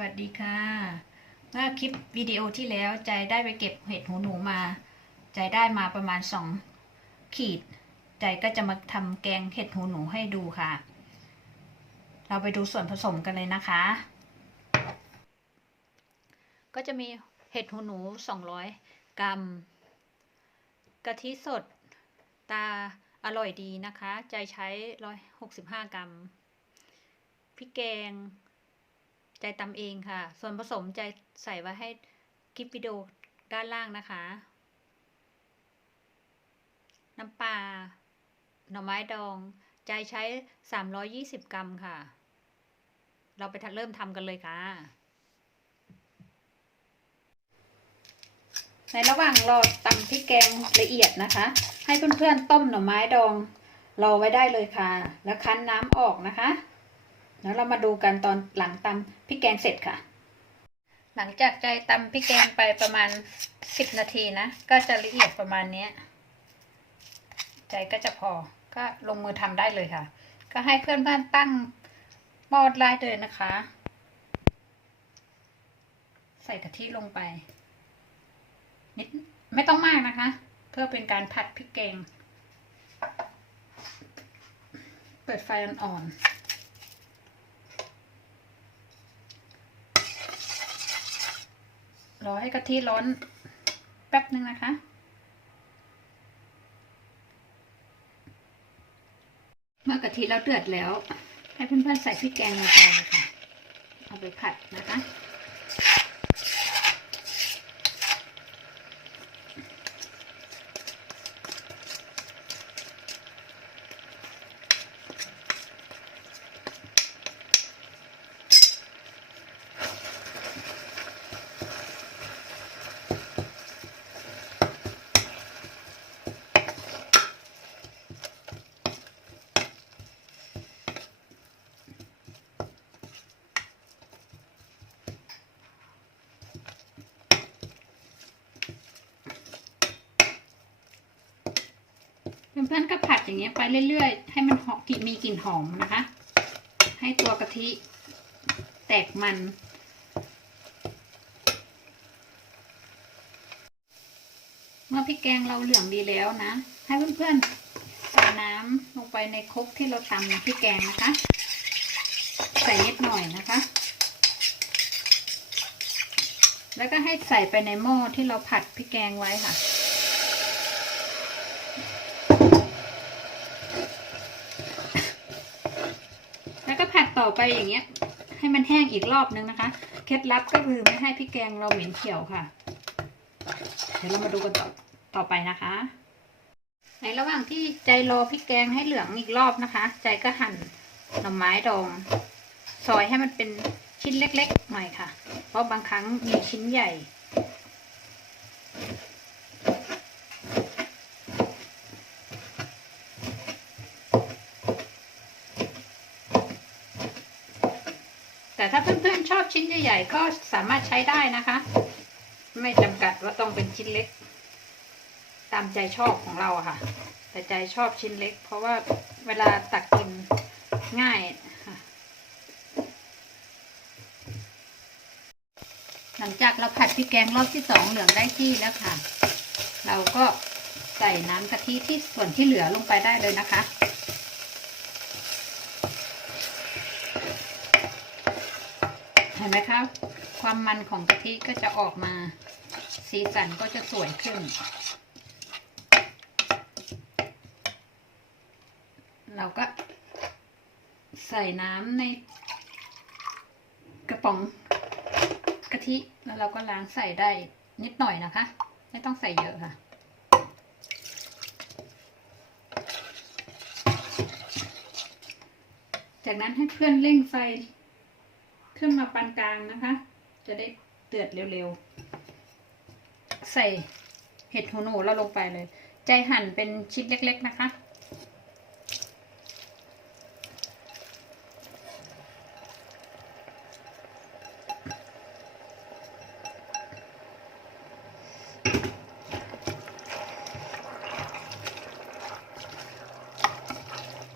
วัสดีค่ะ เมื่อคลิปวิดีโอที่แล้วใจได้ไปเก็บเห็ดหูหนูมา ใจได้มาประมาณสองขีด ใจก็จะมาทำแกงเห็ดหูหนูให้ดูค่ะ เราไปดูส่วนผสมกันเลยนะคะ ก็จะมีเห็ดหูหนู 200 กรัม กะทิสด ตาอร่อยดีนะคะ ใจใช้ 165 กรัม พริกแกง ใจตำเองค่ะ ส่วนผสมใจใส่ไว้ให้คลิปวิดีโอด้านล่างนะคะ น้ำปลาหน่อไม้ดอง ใจใช้ 320 กรัมค่ะ เราไปเริ่มทำกันเลยค่ะ ในระหว่างรอตำพริกแกงละเอียดนะคะ ให้เพื่อนๆต้มหน่อไม้ดองรอไว้ได้เลยค่ะ แล้วคั้นน้ำออกนะคะ แล้วเรามาดูกันตอนหลังตำพริกแกงเสร็จค่ะ หลังจากใจตำพริกแกงไปประมาณสิบนาทีนะ ก็จะละเอียดประมาณนี้ใจก็จะพอก็ลงมือทำได้เลยค่ะ ก็ให้เพื่อนบ้านตั้งหม้อไล่เลยนะคะ ใส่กะทิลงไปนิดไม่ต้องมากนะคะ เพื่อเป็นการผัดพริกแกง เปิดไฟอ่อนๆ รอให้กะทิร้อนแป๊บนึงนะคะ เมื่อกะทิเราเดือดแล้ว ให้เพื่อนๆใส่พริกแกงลงไปเลยค่ะ เอาไปผัดนะคะ พื่อนก็ผัดอย่างเงี้ยไปเรื่อยๆ ให้มันหอมกลิ่นมีกลิ่นหอมนะคะ ให้ตัวกะทิแตกมัน เมื่อพริกแกงเราเหลืองดีแล้วนะ ให้เพื่อนๆใส่น้ำลงไปในครกที่เราตำพริกแกงนะคะ ใส่นิดหน่อยนะคะ แล้วก็ให้ใส่ไปในหม้อที่เราผัดพริกแกงไว้ค่ะ ต่อไปอย่างเงี้ย ให้มันแห้งอีกรอบนึงนะคะ เคล็ดลับก็คือไม่ให้พริกแกงเราเหม็นเขียวค่ะ เดี๋ยวเรามาดูกันต่อต่อไปนะคะ ในระหว่างที่ใจรอพริกแกงให้เหลืองอีกรอบนะคะ ใจก็หั่นหน่อไม้ดอง ซอยให้มันเป็นชิ้นเล็ก ๆ หน่อยค่ะ เพราะบางครั้งมีชิ้นใหญ่ แต่ถ้าเพื่อนๆชอบชิ้นใหญ่ๆก็สามารถใช้ได้นะคะ ไม่จำกัดว่าต้องเป็นชิ้นเล็ก ตามใจชอบของเราค่ะ แต่ใจชอบชิ้นเล็ก เพราะว่าเวลาตักกินง่ายหลังจากเราผัดพริกแกงรอบที่สองเหลืองได้ที่แล้วค่ะ เราก็ใส่น้ำกะทิที่ส่วนที่เหลือลงไปได้เลยนะคะ ห็นไหมคะความมันของกะทิก็จะออกมา สีสันก็จะสวยขึ้น เราก็ใส่น้ำในกระป๋องกะทิแล้วเราก็ล้างใส่ได้นิดหน่อยนะคะ ไม่ต้องใส่เยอะค่ะ จากนั้นให้เพื่อนเร่งไฟ ขึ้นมาปานกลางนะคะ จะได้เดือดเร็วๆ ใส่เห็ดหูหนูเราลงไปเลย ใจหั่นเป็นชิ้นเล็ก ๆ นะคะ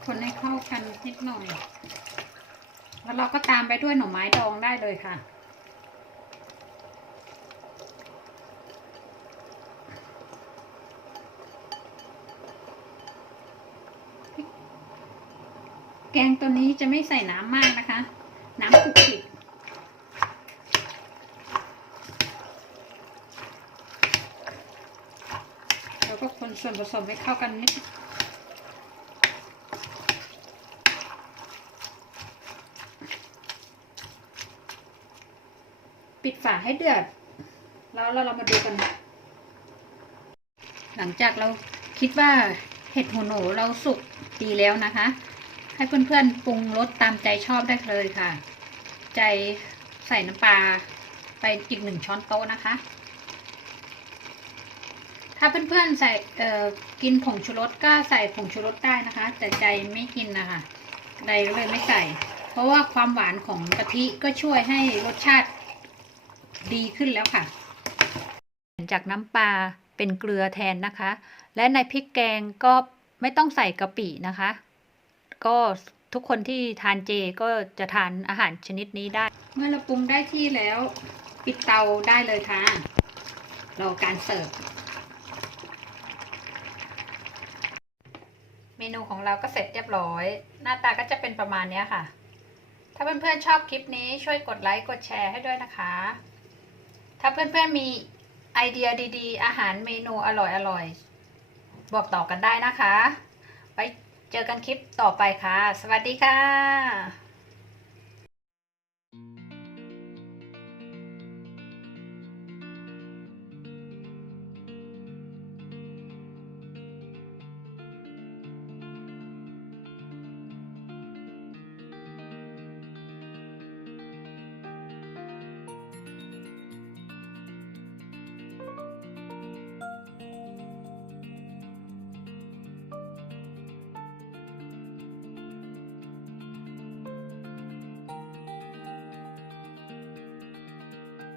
คนให้เข้ากันนิดหน่อย แล้วเราก็ตามไปด้วยหน่อไม้ดองได้เลยค่ะ แกงตัวนี้จะไม่ใส่น้ำมากนะคะ น้ำขุกขิกแล้วก็คนส่วนผสมให้เข้ากันนิด ปิดฝาให้เดือด แล้วเราเรามาดูกัน หลังจากเราคิดว่าเห็ดหูหนูเราสุกดีแล้วนะคะ ให้เพื่อนๆปรุงรสตามใจชอบได้เลยค่ะ ใจใส่น้ำปลาไปอีกหนึ่งช้อนโต๊ะนะคะ ถ้าเพื่อนๆใส่เออกินผงชูรสก็ใส่ผงชูรสได้นะคะ แต่ใจไม่กินนะคะใดก็เลยไม่ใส่ เพราะว่าความหวานของกะทิก็ช่วยให้รสชาติ ดีขึ้นแล้วค่ะ จากน้ำปลาเป็นเกลือแทนนะคะ และในพริกแกงก็ไม่ต้องใส่กะปินะคะ ก็ทุกคนที่ทานเจก็จะทานอาหารชนิดนี้ได้ เมื่อเราปรุงได้ที่แล้ว ปิดเตาได้เลยค่ะรอการเสิร์ฟ เมนูของเราก็เสร็จเรียบร้อย หน้าตาก็จะเป็นประมาณเนี้ยค่ะ ถ้าเพื่อนๆชอบคลิปนี้ช่วยกดไลค์กดแชร์ให้ด้วยนะคะ ถ้าเพื่อนๆมีไอเดียดีๆ อาหารเมนูอร่อยๆ บอกต่อกันได้นะคะ ไว้เจอกันคลิปต่อไปค่ะ สวัสดีค่ะ